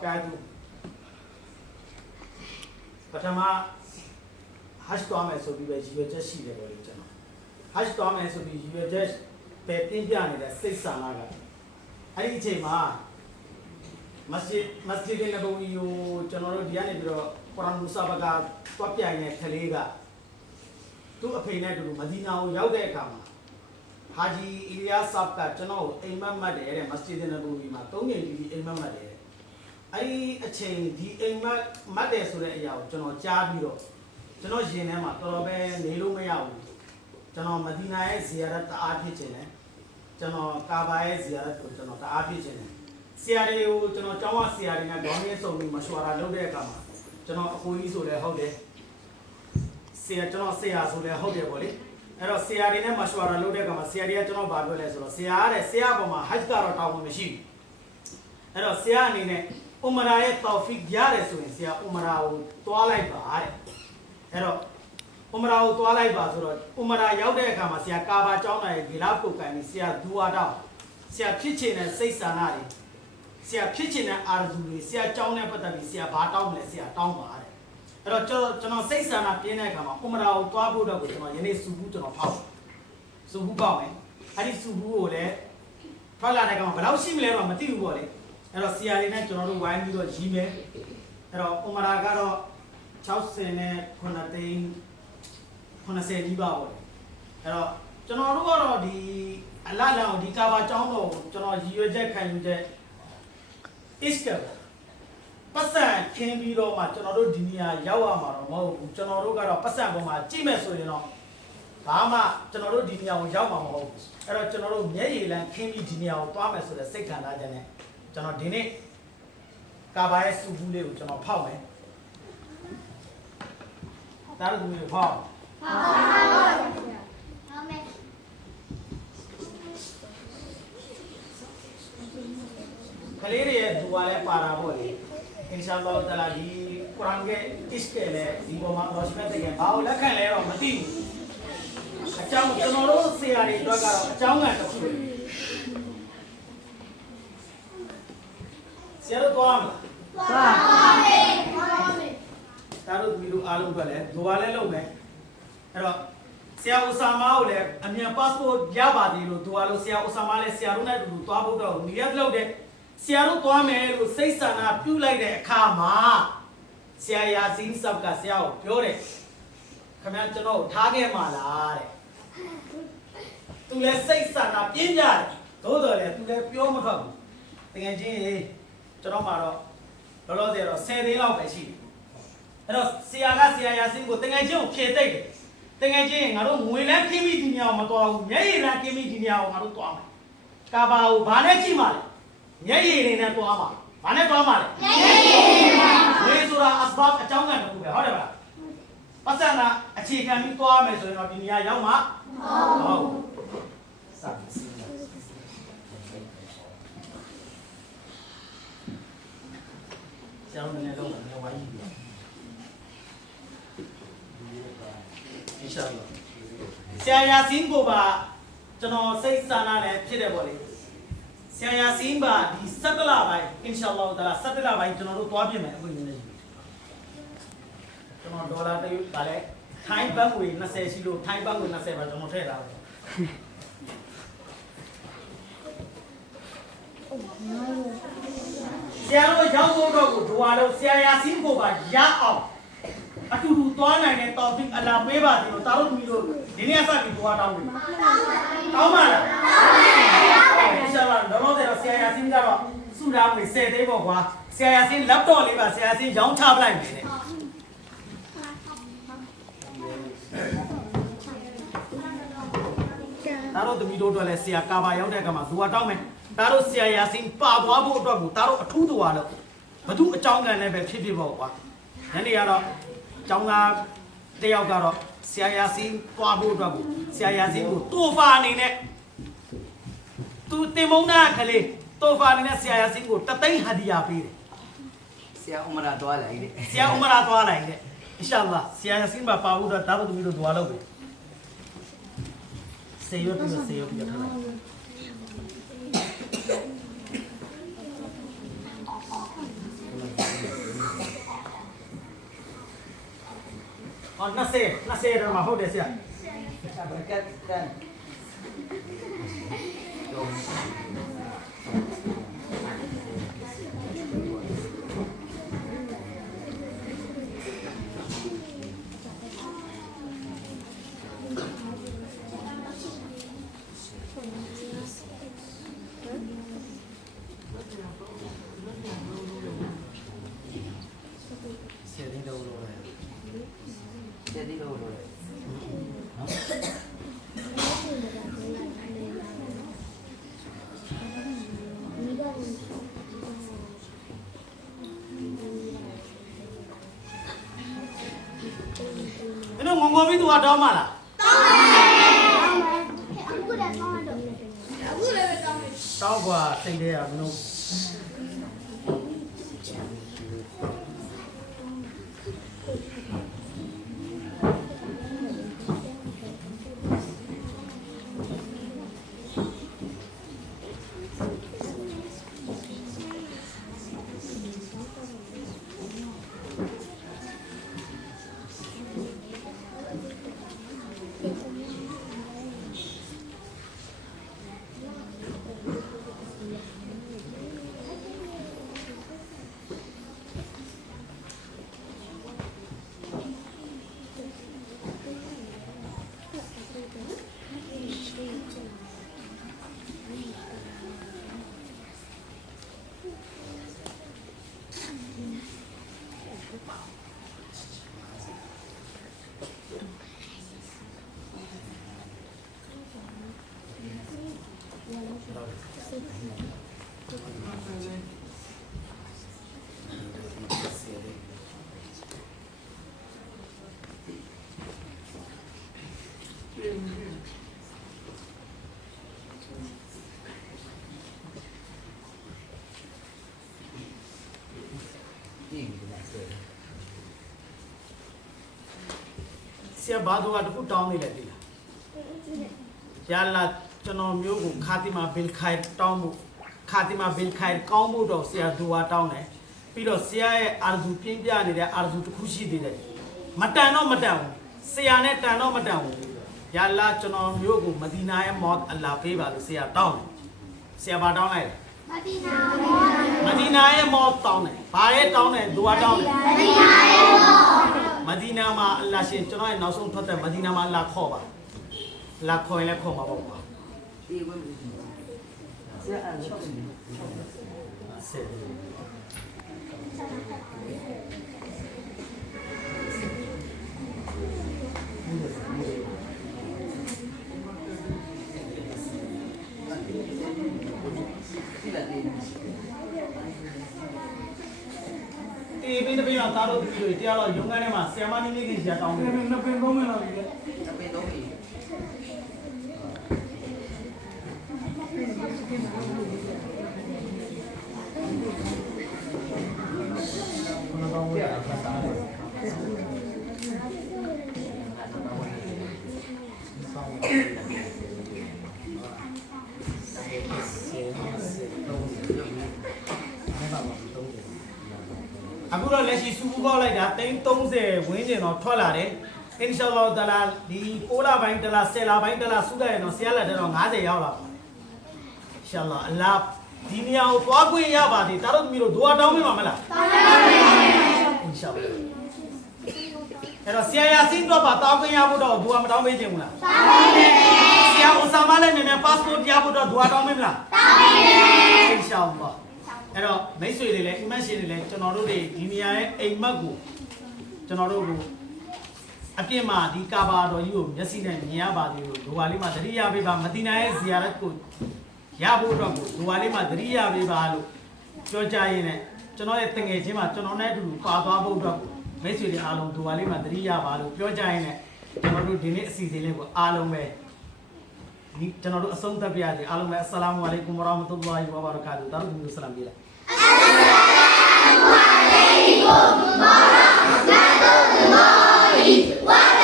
barakatuh. Pertama, hash to ame so bibe jiwe just shi le bole chana. Hash to ame so bibe jiwe just pe tin pya ne le sait sana ga. Ai diချိန်ma masjid Nabawi yo chano ro diya ne bi ro Quran Musabaka twa pya ne khale ga tu aphei ne du Madina ko yauk de akha ma Haji Ilyas Sahab ka chano aiman mat de de Masjid Nabawi ma 3 nyin di aiman mat de ai aချိန်di aiman mat de so de aya ko chano ja bi ro chano yin ne ma tor be ne lo ma ya bu chano Madina ye ziyarat ta a phit chin ne chano Kaaba ye ziyarat ko chano ta a phit chin ne ဆရာတွေကိုကျွန်တော်ကျောင်းဝဆရာတွေနဲ့ခေါင်းရင်းစုံပြီးမရှော်တာလုပ်တဲ့အခါမှာကျွန်တော်အကိုကြီးဆိုလည်းဟုတ်တယ်ဆရာကျွန်တော်ဆရာဆိုလည်းဟုတ်တယ်ပေါ့လေအဲ့တော့ဆရာတွေနဲ့မရှော်တာလုပ်တဲ့အခါမှာဆရာတွေကကျွန်တော်ဗာပြောလဲဆိုတော့ဆရာတဲ့ဆရာပေါ်မှာဟတ်ကတော့တောင်းမှမရှိဘူးအဲ့တော့ဆရာအနေနဲ့ဥမရာရဲ့တောဖီကရတယ်ဆိုရင်ဆရာဥမရာကိုတွားလိုက်ပါတဲ့အဲ့တော့ဥမရာကိုတွားလိုက်ပါဆိုတော့ဥမရာရောက်တဲ့အခါမှာဆရာကာဘာကျောင်းတိုင်းဂီလာပုတ်ကန်ပြီးဆရာဒူဝါတော့ဆရာဖြစ်ချင်တဲ့စိတ်ဆန္ဒတွေဆရာဖြစ်ချင်တဲ့အာရဇူတွေဆရာကြောင်းနဲ့ပတ်သက်ပြီးဆရာဘာတောင်းမလဲဆရာတောင်းပါတဲ့အဲ့တော့ကျွန်တော်စိတ်ဆန္ဒပြင်းတဲ့အခါမှာဥမရာကိုတွားဖို့တော့ကိုကျွန်တော်ယနေ့စုဘူးကျွန်တော်ဖောက်စုဘူးပေါက်မယ်အဲ့ဒီစုဘူးကိုလည်းထွက်လာတဲ့အခါမှာဘယ်လောက်ရှိမလဲတော့မသိဘူးပေါ့လေအဲ့တော့ဆရာလေးနဲ့ကျွန်တော်တို့ဝိုင်းပြီးတော့ရီးမယ်အဲ့တော့ဥမရာကတော့60နဲ့9သိန်း90ကြီးပါပေါ့လေအဲ့တော့ကျွန်တော်တို့ကတော့ဒီအလားလောင်ဒီကာဘာကျောင်းတော်ကိုကျွန်တော်ရည်ရွယ်ချက်ခံယူချက် Iskal ပတ်စံခင်းပြီးတော့မှကျွန်တော်တို့ဒီနေရာရောက်ရမှာတော့မဟုတ်ဘူးကျွန်တော်တို့ကတော့ပတ်စံပေါ်မှာကြည့်မယ်ဆိုရင်တော့ဘာမှကျွန်တော်တို့ဒီနေရာကိုရောက်မှာမဟုတ်ဘူးအဲ့တော့ကျွန်တော်တို့မျက်ရည်လန်းခင်းပြီးဒီနေရာကိုသွားမယ်ဆိုတဲ့စိတ်ခံစားချက်နဲ့ကျွန်တော်ဒီနေ့ကာဘာရဲ့စုဘူးလေးကိုကျွန်တော်ဖောက်မယ်ဒါတို့မျိုးဖောက်ကလေးတွေရဲ့ဒူဝါလည်းပါတာပေါ့လေအင်ရှာအလ္လာဟ်တအာလာဒီကုရ်အာန်ရဲ့အစ္စကေလည်းဒီပေါ်မှာတော့စပက်တဲ့ဘာလို့လက်ခံလဲတော့မသိဘူးအကြောင်းကျွန်တော်တို့ဆရာတွေအတွက်ကတော့အကြောင်းကတစ်ခုပဲဆရာတို့သွားမလားသွားပါမယ်ဒါတို့ဒီလိုအားလုံးပဲလေဒူဝါလည်းလုပ်မယ်အဲ့တော့ဆရာဥဆာမာကိုလည်းအမြန် passport ရပါသေးလို့ဒူဝါလို့ဆရာဥဆာမာလည်းဆရာတို့နဲ့အတူတူသွားဖို့တော့နီးရလုပ်တဲ့ဆရာတို့သွားမယ်လို့စိတ်ဆန္ဒပြုလိုက်တဲ့အခါမှာဆရာယာစင်းဆပ်ကဆရာကိုပြောတယ်ခင်ဗျာကျွန်တော်ထားခဲ့မှာလားတဲ့သူလည်းစိတ်ဆန္ဒပြင်းကြတယ်သို့တော်လည်းသူလည်းပြောမထွက်ဘူးတကယ်ချင်းကျွန်တော်မှာတော့လောလောဆယ်တော့10သိန်းလောက်ပဲရှိတယ်အဲ့တော့ဆရာကဆရာယာစင်းကိုတကယ်ချင်းကိုဖြေသိပ်တယ်တကယ်ချင်းငါတို့ငွေလန်းခင်းပြီးဒီနေရာကိုမတော်ဘူးမျက်ရည်လန်းခင်းပြီးဒီနေရာကိုငါတို့သွားမယ်ကာဘာကိုဘာနဲ့ကြည့်မှာလဲမျက်ရည်တွေနဲ့တွားမှာဘာနဲ့တွားမှာလဲမျက်ရည်တွေနဲ့ဆိုတာအစဘအကြောင်းကတခုပဲဟုတ်တယ်မလားပတ်စံကအခြေခံပြီးတွားမယ်ဆိုရင်တော့ဒီနေရာရောက်မှာဟုတ်စပ်စီကျောင်းနဲ့တော့လည်းဝိုင်းပြီးအင်ရှာအလ္လာဟ်ဆရာယာစင်းကိုပါကျွန်တော်စိတ်ဆန္ဒနဲ့ဖြစ်တယ်ပေါ့လေဆရာယာစင်းပါဒီ17လပိုင်းအင်ရှာအလ္လာဟ်တအာလာ17လပိုင်းကျွန်တော်တို့သွားပြင်မယ်အခုနေနေကျွန်တော်ဒေါ်လာတယူပါလေထိုင်းဘတ်ငွေ20ရှိလို့ထိုင်းဘတ်ငွေ20ပါကျွန်တော်ထည့်ထားတယ်ဆရာတို့ရောက်ဖို့တော့ကိုဒွါလို့ဆရာယာစင်းကိုပါရအောင်အတူတူသွားနိုင်တဲ့တော်ဖီအလာပေးပါသေးလို့တာတို့မီတို့ဒီနေ့စပြီးသွားတောင်းပြီတောင်းပါလားအင်ရှာအလ္လာဟ်တော့တော့ဆရာယာစင်းကတော့စုတာငွေ10သိန်းပေါ့ကွာဆရာယာစင်း laptop လေးပါဆရာယာစင်းရောင်းချပလိုက်မယ်တဲ့တာတို့သမီးတို့အတွက်လည်းဆရာကာဘာရောက်တဲ့အခါမှာဇူဝါတောင်းမယ်တာတို့ဆရာယာစင်းပါသွားဖို့အတွက်ကိုတာတို့အထူးတော်လို့ဘသူအကြောင်းကန်နဲ့ပဲဖြစ်ဖြစ်ပေါ့ကွာညနေကတော့ကျောင်းသားတယောက်ကတော့ဆရာယာစင်းပွားဖို့အတွက်ကိုဆရာယာစင်းကိုတိုဖာအနေနဲ့သူတင်မုံနာကလေးတိုဖာအနေနဲ့ဆရာယာစင်းကိုတသိန်းဟာဒီယာပေးတယ်ဆရာဥမရာသွားလိုက်တဲ့ဆရာဥမရာသွားလိုက်တဲ့အင်ရှာအလ္လာဟ်ဆရာယာစင်းပါဖို့အတွက်ဒါတို့သမီးတို့ဒွါလုပ်ပဲဆေးရုံပြထားလိုက် ဟော20တော့မှဟုတ်တယ်ဆရာ ကတ်တန် ငုံပြီးသူကတောင်းမလားတောင်းကွာစိတ်ထဲကမလို့ဆရာဘာတို့ကတခုတောင်းနေတယ်တိလားယာလာကျွန်တော်မျိုးကိုခါတီမာဘီလ်ခိုင်တောင်းဖို့ခါတီမာဘီလ်ခိုင်ကောင်းဖို့တော့ဆရာဒူဝါတောင်းတယ်ပြီးတော့ဆရာရဲ့အာဇူပြင်းပြနေတဲ့အာဇူတစ်ခုရှိသေးတယ်မတန်တော့မတန်ဘူးဆရာနဲ့တန်တော့မတန်ဘူးယာလာကျွန်တော်မျိုးကိုမဒီနာရဲ့မော့အလာပေးပါလို့ဆရာတောင်းတယ်ဆရာဘာတောင်းလိုက်လဲမဒီနာရဲ့မော့တောင်းတယ်ဘာရဲ့တောင်းတယ်ဒူဝါတောင်းတယ်မဒီနာမှာအလ္လာရှင်ကျွန်တော်ရဲ့နောက်ဆုံးထွက်တဲ့မဒီနာမှာအလ္လာခေါ်ပါလာခေါ်ရင်လည်းခေါ်မှာပေါ့ကွာဒီဝင်းဆရာအဲ့ဒါဆက်ဒီဘင်းတပင်းတော့သားတို့ပြီးတရားတော့ရုံးခန်းထဲမှာဆရာမနည်းနည်းကြီးရှာတောင်းတယ်နှစ်ပင်သုံးပင်လောက်ပြီလေနှစ်ပင်သုံးပင်အခုတော့လက်ရှိစူပူပေါက်လိုက်တာ30ဝင်းကျင်တော့ထွက်လာတယ်အင်ရှာအလ္လာဟ်တအာလာဒီ6လပိုင်းတလား10လပိုင်းတလားစုလိုက်ရင်တော့ဆရာလက်တော့50ရောက်လာပါအင်ရှာအလ္လာဟ်အလ္လာဟ်ဒီနေရာကိုသွားခွင့်ရပါသေးတာတို့သမီးတို့ဒူအာတောင်းပေးပါမလားတောင်းပါမယ်အင်ရှာအလ္လာဟ်အဲ့တော့ဆရာယာစင်းတော့ပါတောင်းခွင့်ရဖို့တော့ဒူအာမတောင်းပေးခြင်းဘူးလားတောင်းပါမယ်ဆရာဥစာမလည်းနည်းနည်း passport ရဖို့တော့ဒူအာတောင်းပေးမလားတောင်းပါမယ်အင်ရှာအလ္လာဟ်အဲ့တော့မိတ်ဆွေတွေလည်း imagine တွေလည်းကျွန်တော်တို့တွေဒီနေရာရဲ့အိမ်မက်ကိုကျွန်တော်တို့ကိုအပြစ်မှာဒီကာဘာတော်ကြီးကိုမျက်စိနဲ့မြင်ရပါသေးလို့ဒူဝါလေးမှာသတိရပေးပါမဒီနာရဲ့ဇီယာရတ်ကိုရဖို့အတွက်ကိုဒူဝါလေးမှာသတိရပေးပါလို့ပြောကြရင်းနဲ့ကျွန်တော်ရဲ့တငယ်ချင်းမှာကျွန်တော်နဲ့အတူတူပါသွားဖို့အတွက်မိတ်ဆွေတွေအားလုံးဒူဝါလေးမှာသတိရပါလို့ပြောကြရင်းနဲ့ကျွန်တော်တို့ဒီနေ့အစီအစဉ်လေးကိုအားလုံးပဲဒီကျွန်တော်တို့အဆုံးသတ်ပြရစီအားလုံးပဲအစ္စလာမ်အလိုင်ကွမ်ဝရဟ်မတ်တူလာဟီဝဘာရကာတူတာတို့ဒီလိုဆလမ်ပေးလိုက်အစ္စလာမ်အလိုင်ကွမ်ဝရဟ်မတ်တူလာဟီဝဘာ